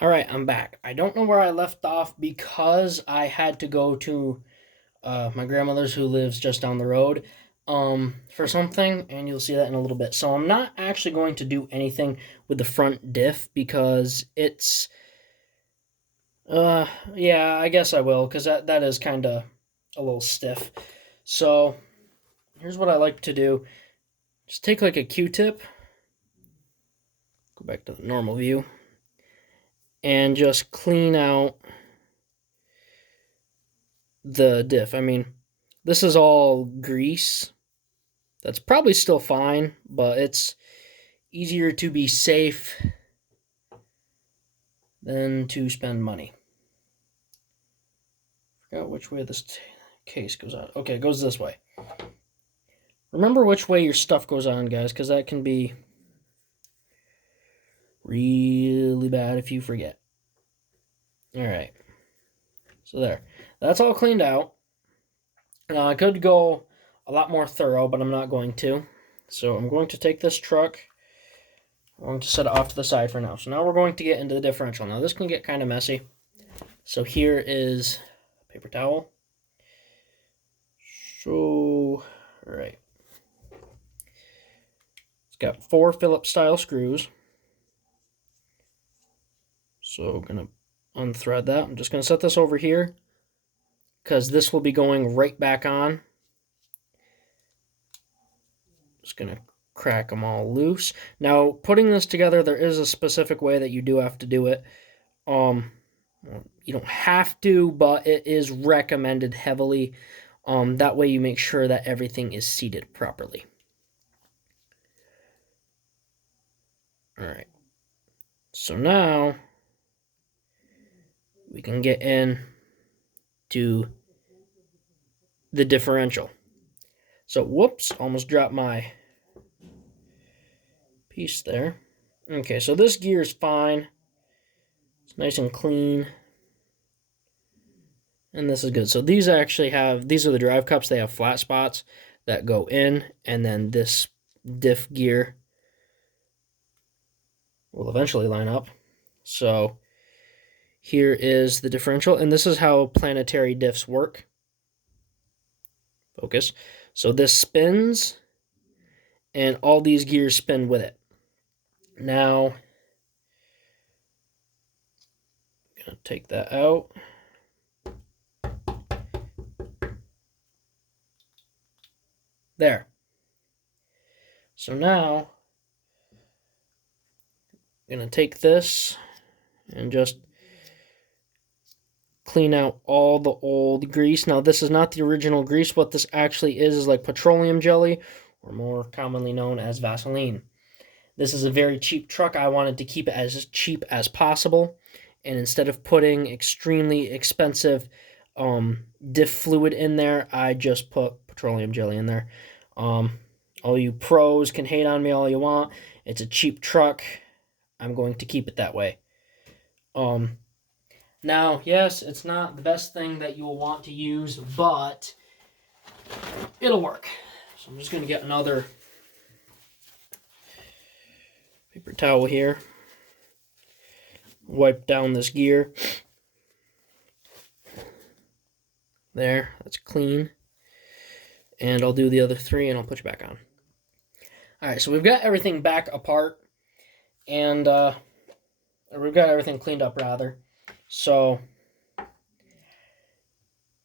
All right, I'm back. I don't know where I left off because I had to go to my grandmother's, who lives just down the road, for something, and you'll see that in a little bit. So I'm not actually going to do anything with the front diff because it's, yeah, I guess I will because that is kind of a little stiff. So here's what I like to do: just take like a Q-tip, go back to the normal view, and just clean out the diff. I mean, this is all grease. That's probably still fine, but it's easier to be safe than to spend money. Forgot which way this case goes on. Okay, it goes this way. Remember which way your stuff goes on, guys, because that can be really bad if you forget. All right, so there. That's all cleaned out. Now, I could go a lot more thorough, but I'm not going to. So I'm going to take this truck. I'm going to set it off to the side for now. So now we're going to get into the differential. Now, this can get kind of messy. So here is a paper towel. So, all right. It's got 4 Phillips style screws. So I'm going to unthread that. I'm just going to set this over here because this will be going right back on. Just going to crack them all loose. Now, putting this together, there is a specific way that you do have to do it. You don't have to, but it is recommended heavily. That way you make sure that everything is seated properly. All right. So now we can get in to the differential. So, whoops, almost dropped my piece there. Okay, so this gear is fine. It's nice and clean. And this is good. So these actually have, these are the drive cups. They have flat spots that go in, and then this diff gear will eventually line up. So here is the differential, and this is how planetary diffs work. Focus. So this spins, and all these gears spin with it. Now, I'm going to take that out. There. So now, I'm going to take this and just clean out all the old grease. Now, this is not the original grease. What this actually is like petroleum jelly, or more commonly known as Vaseline. This is a very cheap truck. I wanted to keep it as cheap as possible. And instead of putting extremely expensive diff fluid in there, I just put petroleum jelly in there. All you pros can hate on me all you want. It's a cheap truck. I'm going to keep it that way. Now, yes, it's not the best thing that you will want to use, but it'll work. So I'm just going to get another paper towel here. Wipe down this gear. There, that's clean. And I'll do the other 3 and I'll put you back on. Alright, so we've got everything back apart. And we've got everything cleaned up, rather. So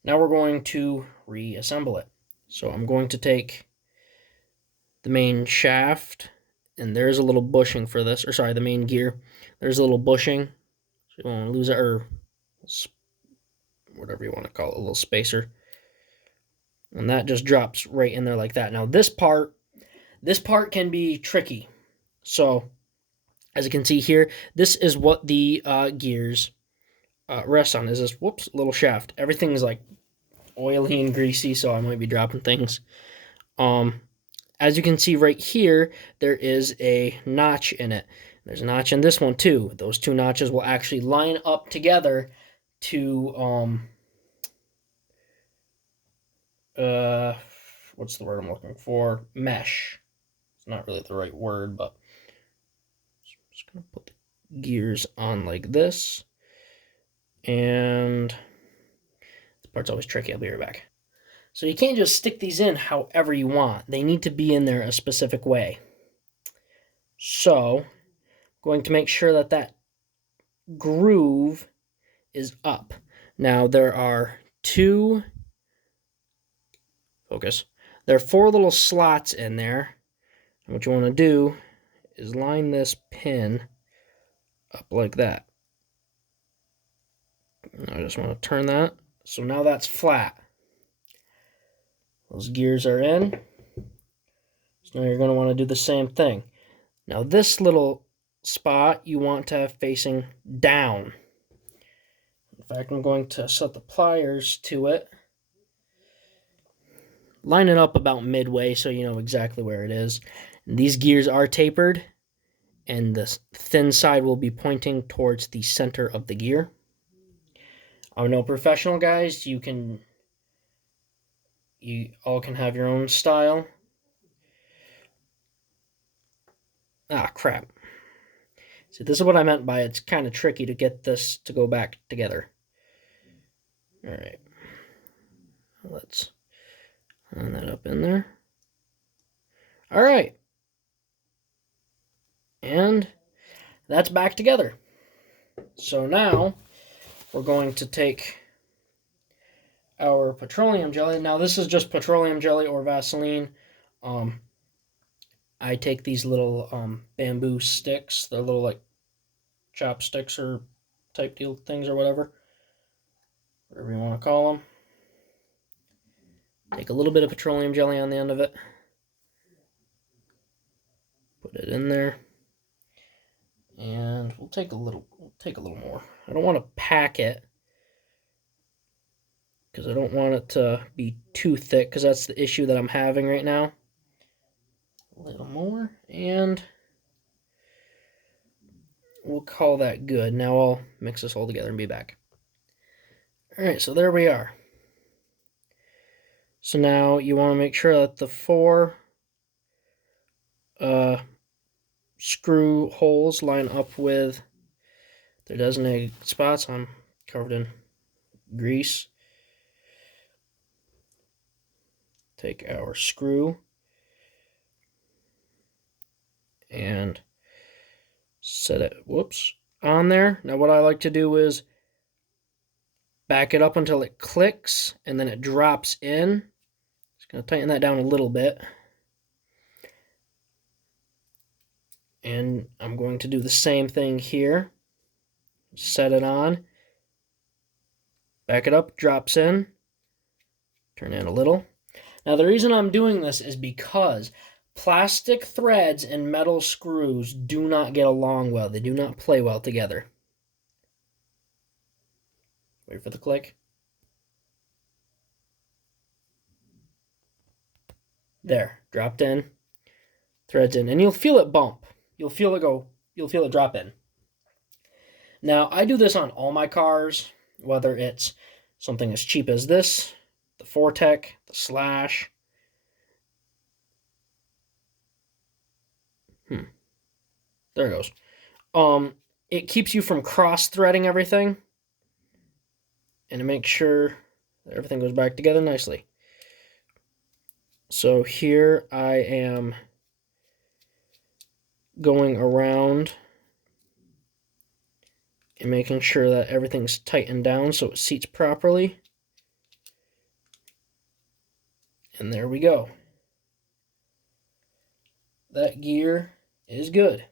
now we're going to reassemble it. So I'm going to take the main shaft, and there's a little bushing for this, or sorry, the main gear. There's a little bushing, so you won't lose it, or whatever you want to call it, a little spacer. And that just drops right in there like that. Now this part can be tricky. So as you can see here, this is what the gears rest on, is this, whoops, little shaft. Everything's like oily and greasy, so I might be dropping things. As you can see right here, there is a notch in it. There's a notch in this one too. Those 2 notches will actually line up together to what's the word I'm looking for? Mesh. It's not really the right word, but I'm just gonna put gears on like this. And this part's always tricky. I'll be right back. So you can't just stick these in however you want. They need to be in there a specific way. So, going to make sure that that groove is up. Now there are there are 4 little slots in there. And what you want to do is line this pin up like that. I just want to turn that. So now that's flat. Those gears are in. So now you're going to want to do the same thing. Now this little spot you want to have facing down. In fact, I'm going to set the pliers to it. Line it up about midway so you know exactly where it is. And these gears are tapered, and the thin side will be pointing towards the center of the gear. I'm no professional, guys. You all can have your own style. Ah, crap. See, this is what I meant by it's kind of tricky to get this to go back together. All right. Let's line that up in there. All right. And that's back together. So now we're going to take our petroleum jelly. Now this is just petroleum jelly or Vaseline. I take these little bamboo sticks. They're little like chopsticks or type deal things or whatever you want to call them. Take a little bit of petroleum jelly on the end of it. Put it in there. And we'll take a little more. I don't want to pack it because I don't want it to be too thick, because that's the issue that I'm having right now. A little more, and we'll call that good. Now I'll mix this all together and be back. Alright, so there we are. So now you want to make sure that the 4 screw holes line up with their designated spots. I'm covered in grease. Take our screw and set it, on there. Now what I like to do is back it up until it clicks, and then it drops in. Just going to tighten that down a little bit. And I'm going to do the same thing here. Set it on. Back it up, drops in. Turn in a little. Now the reason I'm doing this is because plastic threads and metal screws do not get along well. They do not play well together. Wait for the click. There, dropped in, threads in, and you'll feel it bump. You'll feel it drop in. Now, I do this on all my cars, whether it's something as cheap as this, the Fortec, the Slash. There it goes. It keeps you from cross-threading everything, and to make sure that everything goes back together nicely. So here I am going around and making sure that everything's tightened down so it seats properly. And there we go. That gear is good.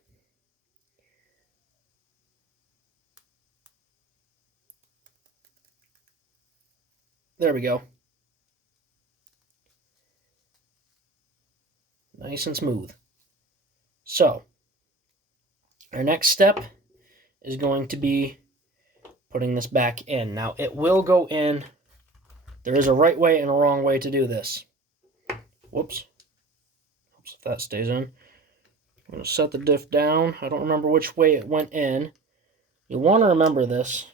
There we go. Nice and smooth. So, our next step is going to be putting this back in. Now, it will go in. There is a right way and a wrong way to do this. Whoops. Oops, if that stays in. I'm going to set the diff down. I don't remember which way it went in. You'll want to remember this.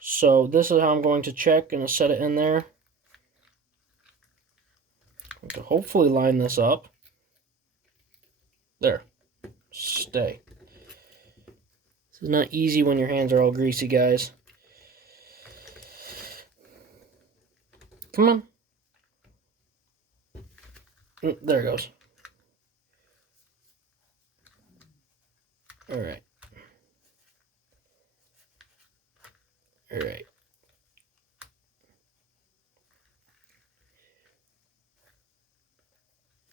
So this is how I'm going to check and set it in there. To hopefully line this up. There. Stay. This is not easy when your hands are all greasy, guys. Come on. There it goes. All right. All right.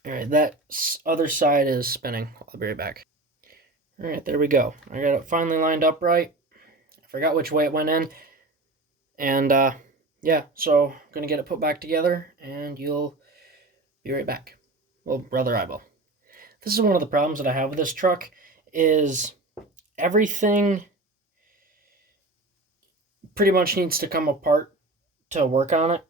All right, that other side is spinning. I'll be right back. All right, there we go. I got it finally lined up right. I forgot which way it went in. And yeah, so I'm going to get it put back together, and you'll be right back. Well, brother, I will. This is one of the problems that I have with this truck is everything pretty much needs to come apart to work on it.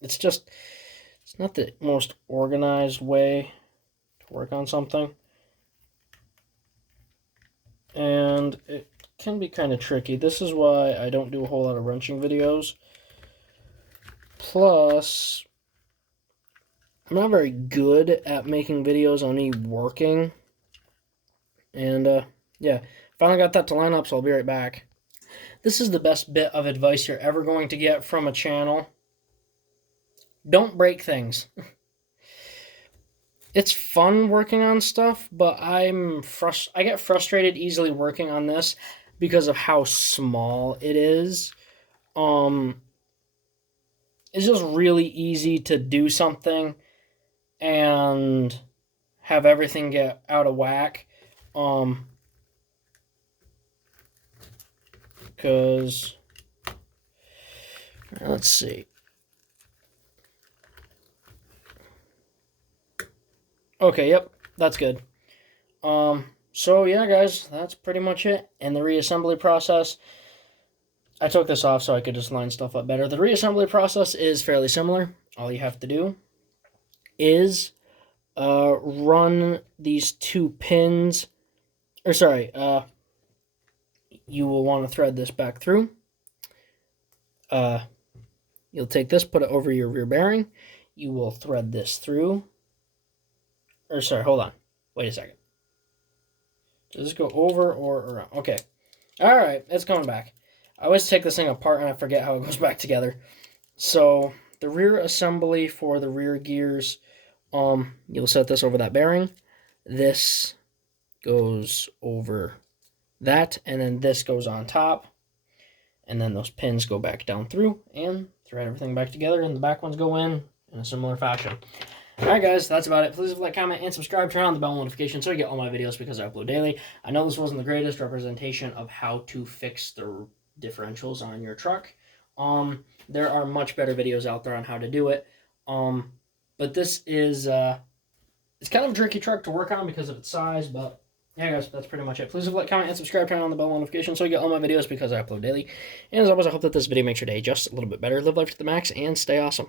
It's not the most organized way to work on something. And it can be kind of tricky. This is why I don't do a whole lot of wrenching videos. Plus, I'm not very good at making videos on me working. And yeah, finally got that to line up, so I'll be right back. This is the best bit of advice you're ever going to get from a channel. Don't break things. It's fun working on stuff, but I get frustrated easily working on this because of how small it is. It's just really easy to do something and have everything get out of whack. Because let's see. Okay, yep, that's good. So yeah, guys, that's pretty much it. And the reassembly process, I took this off so I could just line stuff up better. The reassembly process is fairly similar. All you have to do is run these two pins, or sorry, you will want to thread this back through. You'll take this, put it over your rear bearing. You will thread this through. Or sorry, hold on. Wait a second. Does this go over or around? Okay. All right, it's coming back. I always take this thing apart and I forget how it goes back together. So the rear assembly for the rear gears, you'll set this over that bearing. This goes over that, and then this goes on top. And then those pins go back down through and thread everything back together, and the back ones go in a similar fashion. Alright guys, that's about it. Please leave a like, comment, and subscribe. Turn on the bell notification so you get all my videos because I upload daily. I know this wasn't the greatest representation of how to fix the differentials on your truck. There are much better videos out there on how to do it. But this is, it's kind of a tricky truck to work on because of its size, but yeah guys, that's pretty much it. Please leave a like, comment, and subscribe. Turn on the bell notification so you get all my videos because I upload daily. And as always, I hope that this video makes your day just a little bit better. Live life to the max and stay awesome.